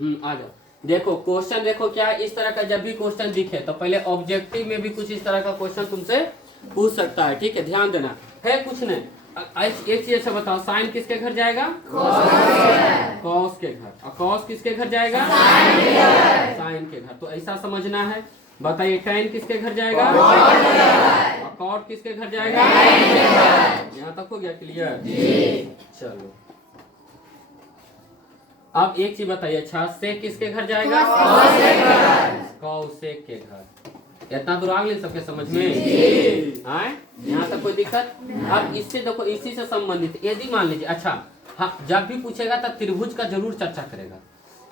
आ जाओ। देखो क्वेश्चन देखो क्या है, इस तरह का जब भी क्वेश्चन दिखे तो पहले ऑब्जेक्टिव में भी कुछ इस तरह का क्वेश्चन तुमसे पूछ सकता है, ठीक है, ध्यान देना है। कुछ नहीं, एक चीज से बताओ, साइन किसके घर जाएगा? कॉस के घर। और कॉस किसके घर जाएगा? साइन के घर। तो ऐसा समझना है। बताइए tan किसके घर जाएगा? और कॉट किसके घर जाएगा? यहाँ तक हो गया क्लियर? चलो अब एक चीज बताइए, अच्छा सेक किसके घर जाएगा? कौसेक के घर। इतना दूर आ गए सबके समझ में? आए यहाँ तक कोई दिक्कत? अब इससे देखो, इसी से संबंधित यदि मान लीजिए, अच्छा हाँ, जब भी पूछेगा तब त्रिभुज का जरूर चर्चा करेगा।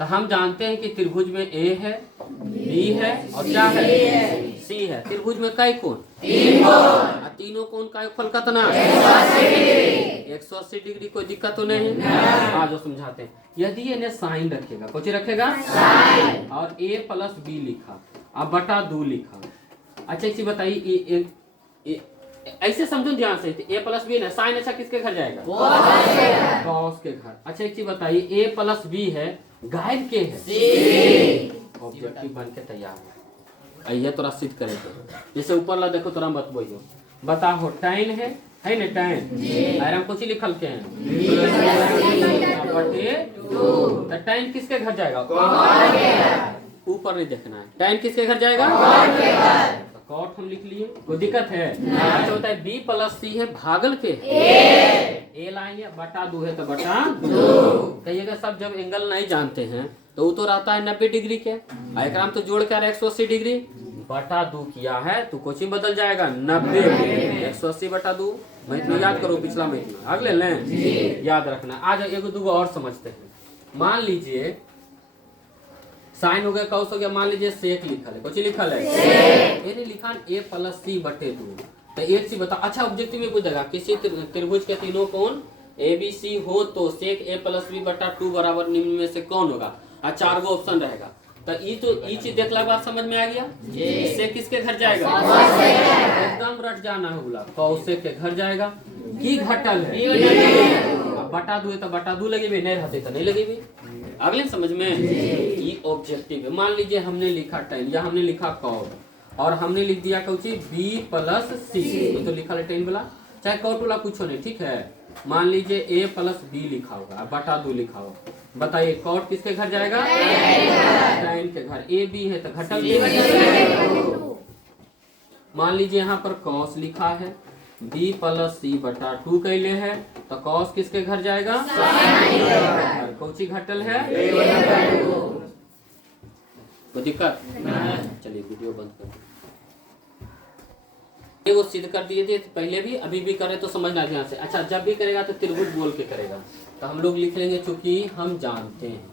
तो हम जानते हैं कि त्रिभुज में ए है, बी है और क्या है? सी है। त्रिभुज में कई कोण? तीनों कोण का योगफल कितना? 180 डिग्री। कोई दिक्कत तो नहीं? आज समझाते हैं। यदि इन्हें साइन रखेगा, कुछ रखेगा और a प्लस बी लिखा, अब बटा 2 लिखा। अच्छा एक चीज बताइए, ऐसे समझो ध्यान से, a प्लस बी है, साइन अच्छा किसके घर जाएगा? कॉस के घर। अच्छा एक चीज बताइए, a प्लस बी है, गायब के है? ऑब्जेक्टिव बन के तैयार है। ये तोरा सिद्ध करेंगे। जैसे ऊपर ला देखो, तोरा मत बोलो, बताओ टाइन है ना? टाइन आराम कुछ लिखल के हैं बटे 2। टाइन किसके घर जाएगा? ऊपर नहीं देखना है। टाइन किसके घर जाएगा? कॉट हम लिख लिए, कोई दिक्कत है? अच्छा होता है बी प्लस सी है, भागल के ए लाएंगे, बटा 2 है तो बटा 2। कहिएगा सब जब एंगल नहीं जानते हैं तो वो तो रहता है 90 डिग्री के, एक तो जोड़ कर 180 डिग्री, बटा 2 किया है तो कुछ ही बदल जाएगा 90। 180 बटा 2 महीना याद करो, पिछला महीना अगले लें याद रखना। आज एक दो और समझते हैं। मान लीजिए साइन हो गया, कॉस हो गया, मान लीजिए सेक लिखल है, कुछ लिखल है ये लिखा a प्लस सी बटे 2। तो एक चीज बताओ, अच्छा ऑब्जेक्टिव में पूछेगा किसी त्रिभुज के तीनों कोण ABC हो तो सेक a प्लस बी बटा 2 बराबर निम्न में से कौन होगा? 4 गो ऑप्शन रहेगा। तो ये चीज देखला बाद समझ में आ गया। सेक किसके घर जाएगा? एकदम रट जाना है, बोला कौसेक के घर जाएगा। की घटल है, बटा 2 है तो बटा 2 लगेबे, नहीं रहते तो नहीं लगेबे। अगले समझ में? ये ऑब्जेक्टिव है। मान लीजिए हमने लिखा tan या हमने लिखा कॉट और हमने लिख दिया कौची b प्लस सी, तो लिखा है tan वाला, चाहे कॉट वाला कुछ नहीं, ठीक है। मान लीजिए a प्लस बी लिखा होगा, बटा 2 लिखा होगा। बताइए कॉट किसके घर जाएगा? tan के घर। a b है तो घटल। मान लीजिए यहाँ पर cos लिखा है, b प्लस सी बटा 2 कैले है तो cos किसके घर जाएगा? कौची घटल है? कोई दिक्कत? चलिए वीडियो बंद कर दो। वो सिद्ध कर दिए थे पहले भी, अभी भी करे तो समझना ध्यान से। अच्छा जब भी करेगा तो त्रिभुज बोल के करेगा, तो हम लोग लिख लेंगे चूंकि हम जानते हैं,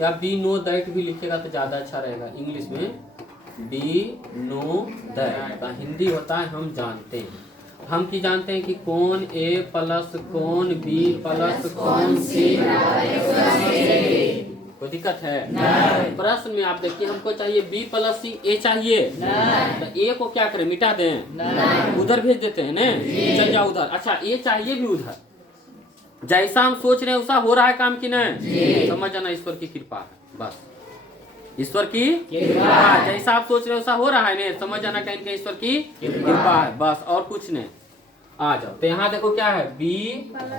या बी नो दैट भी लिखेगा तो ज्यादा अच्छा रहेगा इंग्लिश में। बी नो दैट का हिंदी होता है हम जानते हैं। हम की जानते हैं कि कौन a प्लस कौन b प्लस कौन c। कोई दिक्कत है? प्रश्न में आप देखिए, हमको चाहिए b प्लस सी, a चाहिए तो a को क्या करें? मिटा दें, उधर भेज देते हैं ना, चल जाओ उधर। अच्छा a चाहिए भी उधर, जैसा हम सोच रहे हैं वैसा हो रहा है काम की नहीं? समझ जाना ईश्वर की कृपा है, बस ईश्वर की कृपा। जैसा आप सोच रहे हो वैसा हो रहा है ना, समझ जाना कहीं ईश्वर की कृपा है, बस और कुछ नहीं। आ जाओ तो यहाँ देखो क्या है, b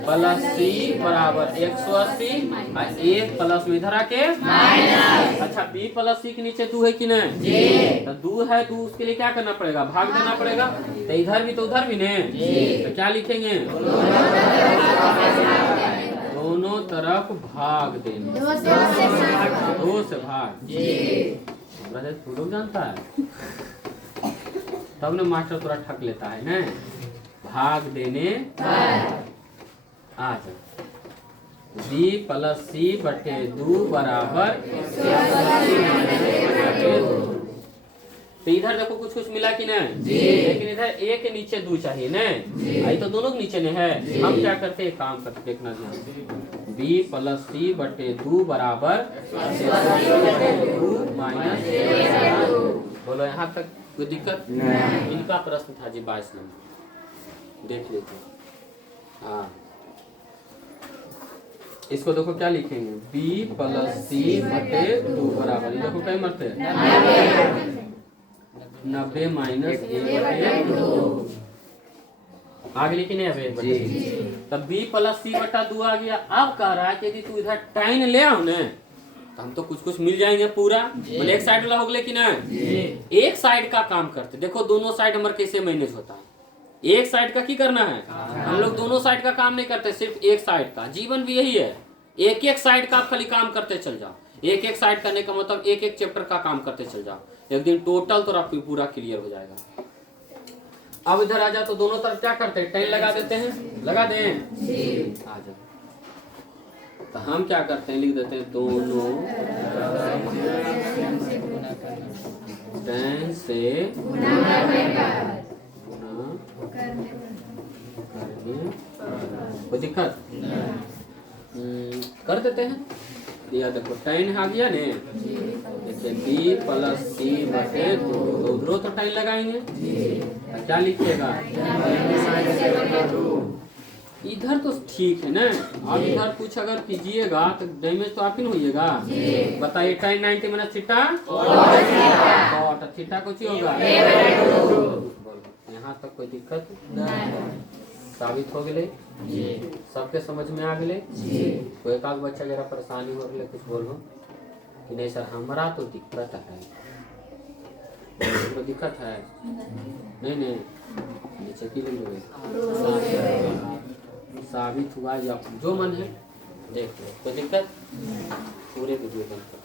प्लस सी बराबर 180 और 1 प्लस में इधर आके माइनस। अच्छा b प्लस सी के नीचे 2 है कि नहीं? तो 2 है, 2 उसके लिए क्या करना पड़ेगा? भाग देना पड़ेगा। तो इधर भी तो उधर भी नहीं, तो क्या लिखेंगे? दोनों तरफ भाग देना, 2 से भाग। तू लोग जानता है तब ना मास्टर थोड़ा ठक लेता है ना, भाग देने। आ जाओ b प्लस सी बटे 2 बराबर। तो इधर देखो कुछ कुछ मिला कि नहीं? लेकिन इधर a के नीचे 2 चाहिए ना, आई तो दोनों के नीचे नहीं है। हम क्या करते हैं, काम करते देखना ध्यान, b प्लस सी बटे 2 बराबर 2 माइनस। बोलो यहाँ तक कोई दिक्कत? इनका प्रश्न था जी 22 नंबर, देख लेते हैं। हाँ इसको देखो क्या लिखेंगे, बी प्लस सी बटे 2 बराबर, ये देखो कई मरते 90 माइनस ए बटे 2। आगे लिखी नहीं अबे तब बी प्लस सी बटा 2 आ गया। अब कह रहा है कि यदि तू इधर टाइन ले आओ न तो हम तो कुछ कुछ मिल जाएंगे पूरा, बोले एक साइड वाला हो गया कि ना, एक साइड का काम करते। देखो दोनों साइड हमारे कैसे मैनेज होता है, एक साइड का की करना है, हम लोग दोनों साइड का काम नहीं करते, सिर्फ एक साइड का। जीवन भी यही है, एक एक साइड का खाली काम करते चल जाओ। एक एक साइड करने का मतलब एक एक चैप्टर का काम करते चल जाओ, एक दिन टोटल तो पूरा क्लियर हो जाएगा। अब इधर आ जाओ तो दोनों तरफ क्या करते हैं, टाइल लगा देते हैं, लगा दें। आ जाओ तो हम क्या करते हैं, लिख देते हैं दोनों tan से कोई दिक्कत कर देते हैं। या देखो टाइन आ गया ने, देखिए बी प्लस सी बटे 2, तो उधरों तो टाइन लगाएंगे, क्या लिखिएगा, इधर तो ठीक है ना। अब इधर कुछ अगर कीजिएगा तो डैमेज तो आप ही होइएगा। बताइए टाइन 90 माइनस थीटा कॉट, थीटा कुछ ही होगा। यहाँ तक कोई दिक्कत साबित हो गए, सबके समझ में आ गए। कोई एक आध बच्चा जरा परेशानी हो रही है, कुछ बोलो कि नहीं सर हमारा तो दिक्कत है, तो दिक्कत है नहीं नीचे की लेंगे साबित हुआ या जो मन है देख लो, कोई दिक्कत पूरे वीडियो बंद।